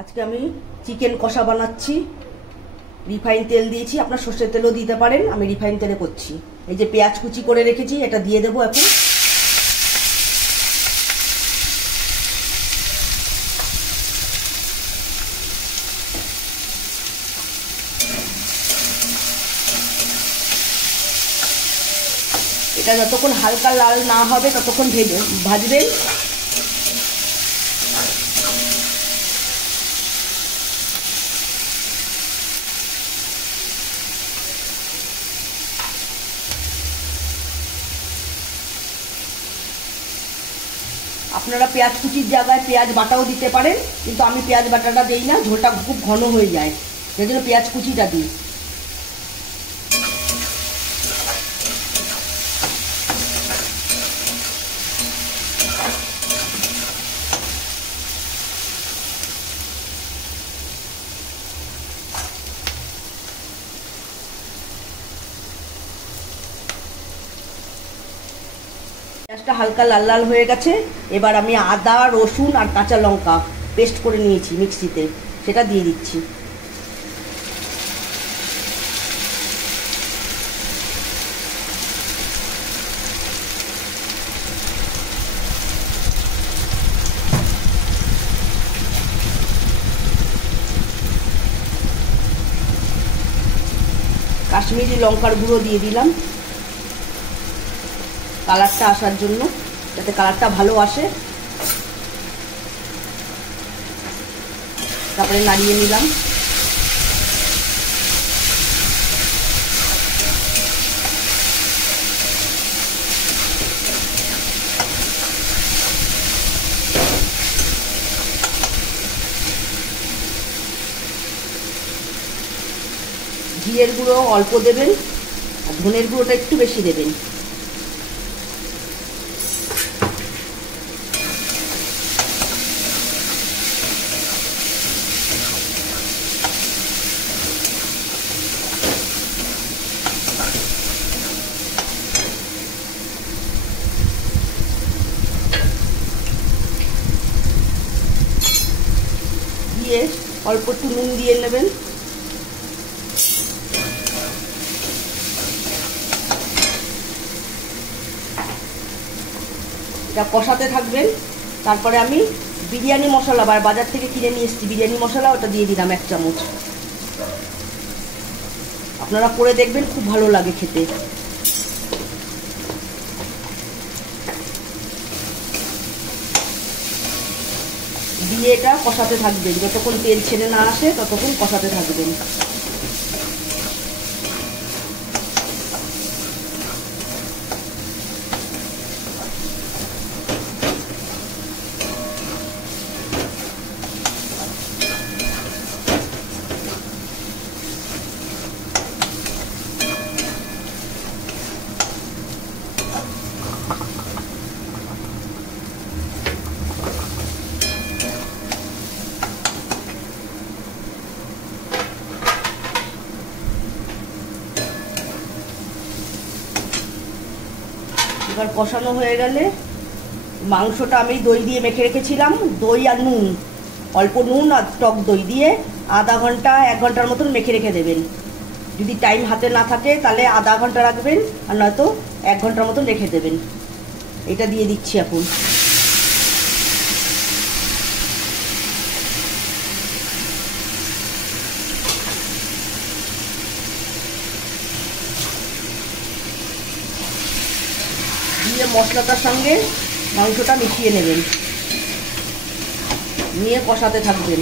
আজকে আমি চিকেন কষা বানাচ্ছি। রিফাইন তেল দিয়েছি, আপনার সর্ষের তেলও দিতে পারেন, আমি রিফাইন তেলে করছি। এই যে পেঁয়াজ কুচি করে রেখেছি, এটা দিয়ে দেবো এখন। এটা যতক্ষণ হালকা লাল না হবে ততক্ষণ ভাজবেন। আপনারা পেঁয়াজ কুচির জায়গায় পেঁয়াজ বাটাও দিতে পারেন, কিন্তু আমি পেঁয়াজ বাটাটা দিই না, ঝোলটা খুব ঘন হয়ে যায়, সেই জন্য পেঁয়াজ কুচিটা দিই। পেঁয়াজটা হালকা লাল লাল হয়ে গেছে, এবার আমি আদা রসুন আর কাঁচা লঙ্কা পেস্ট করে নিয়েছি মিক্সিতে, সেটা দিয়ে দিচ্ছি। কাশ্মীরি লঙ্কার গুঁড়ো দিয়ে দিলাম কালারটা আসার জন্য, যাতে কালারটা ভালো আসে। তারপরে নাড়িয়ে নিলাম। জিরের গুঁড়ো অল্প দেবেন, আর ধনের গুঁড়োটা একটু বেশি দেবেন। দিয়ে অল্প একটু নুন দিয়ে নেবেন। এটা কষাতে থাকবেন। তারপরে আমি বিরিয়ানি মশলা বাজার থেকে কিনে নিয়ে এসেছি, বিরিয়ানি মশলা ওটা দিয়ে দিলাম 1 চামচ। আপনারা করে দেখবেন, খুব ভালো লাগে খেতে। দিয়ে এটা কষাতে থাকবেন, যতক্ষণ তেল ছেড়ে না আসে ততক্ষণ কষাতে থাকবেন। এবার কষানো হয়ে গেলে মাংসটা আমি দই দিয়ে মেখে রেখেছিলাম, দই আর নুন, অল্প নুন আর টক দই দিয়ে আধা ঘন্টা 1 ঘন্টার মতন মেখে রেখে দেবেন। যদি টাইম হাতে না থাকে তাহলে আধা ঘন্টা রাখবেন, আর নয়তো 1 ঘন্টার মতন রেখে দেবেন। এটা দিয়ে দিচ্ছি এখন। দিয়ে মশলাটার সঙ্গে মাংসটা মিশিয়ে নেবেন, নিয়ে কষাতে থাকবেন।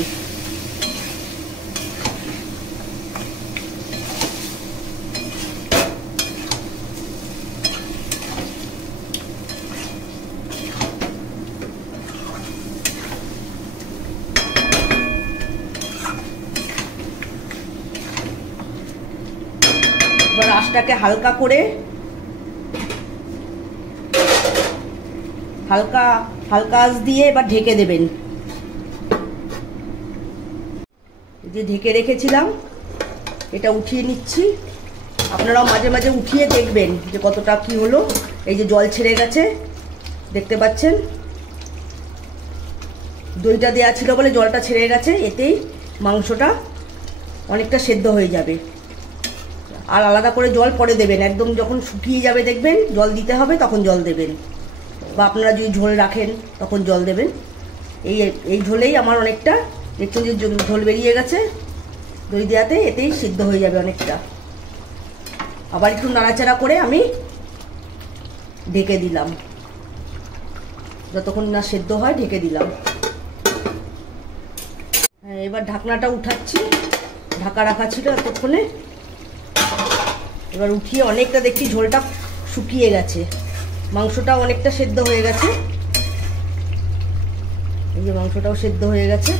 এবার আঁচটাকে হালকা করে হালকা আঁচ দিয়ে এবার ঢেকে দেবেন। যে ঢেকে রেখেছিলাম এটা উঠিয়ে নিচ্ছি। আপনারাও মাঝে মাঝে উঠিয়ে দেখবেন যে কতটা কি হলো। এই যে জল ছেড়ে গেছে, দেখতে পাচ্ছেন। দইটা দেওয়া ছিল বলে জলটা ছেড়ে গেছে, এতেই মাংসটা অনেকটা সেদ্ধ হয়ে যাবে। আর আলাদা করে জল পরে দেবেন, একদম যখন শুকিয়ে যাবে দেখবেন জল দিতে হবে, তখন জল দেবেন। বা আপনারা যদি ঝোল রাখেন তখন জল দেবেন। এই ঝোলেই আমার অনেকটা, দেখছেন যে ঝোল বেরিয়ে গেছে দই দেওয়াতে, এতেই সিদ্ধ হয়ে যাবে অনেকটা। আবার একটু নাড়াচাড়া করে আমি ঢেকে দিলাম, যতক্ষণ না সেদ্ধ হয় ঢেকে দিলাম। হ্যাঁ, এবার ঢাকনাটা উঠাচ্ছি, ঢাকা রাখা ছিল এতক্ষণে। এবার উঠিয়ে অনেকটা দেখছি ঝোলটা শুকিয়ে গেছে, মাংসটাও অনেকটা সেদ্ধ হয়ে গেছে। এই যে মাংসটাও সেদ্ধ হয়ে গেছে।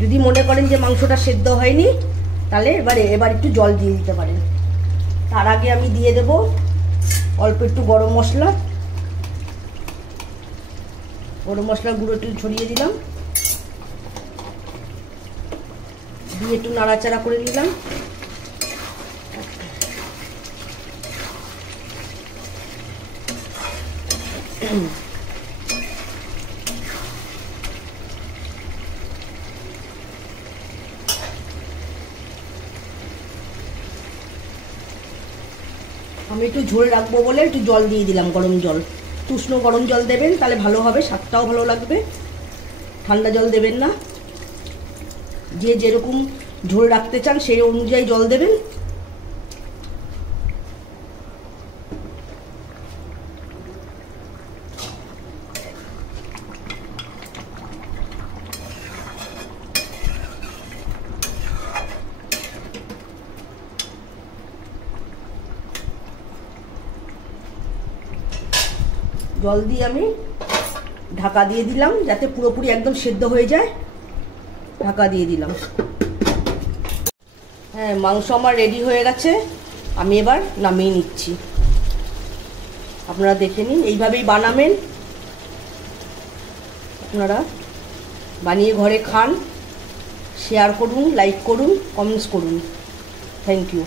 যদি মনে করেন যে মাংসটা সেদ্ধ হয়নি, তাহলে এবার একটু জল দিয়ে দিতে পারেন। তার আগে আমি দিয়ে দেব অল্প একটু গরম মশলা গুঁড়ো একটু ছড়িয়ে দিলাম, দিয়ে একটু নাড়াচাড়া করে নিলাম। আমি একটু ঝোল রাখবো বলে একটু জল দিয়ে দিলাম, গরম জল। উষ্ণ গরম জল দেবেন, তাহলে ভালো হবে, স্বাদটাও ভালো লাগবে। ঠান্ডা জল দেবেন না, যে যেরকম ঝোল রাখতে চান সেই অনুযায়ী জল দেবেন। জল দিয়ে আমি ঢাকা দিয়ে দিলাম, যাতে পুরোপুরি একদম সেদ্ধ হয়ে যায়। ঢাকা দিয়ে দিলাম। হ্যাঁ, মাংস আমার রেডি হয়ে গেছে, আমি এবার নামিয়ে নিচ্ছি। আপনারা দেখে নিন, এইভাবেই বানাবেন। আপনারা বানিয়ে ঘরে খান, শেয়ার করুন, লাইক করুন, কমেন্টস করুন। Thank you.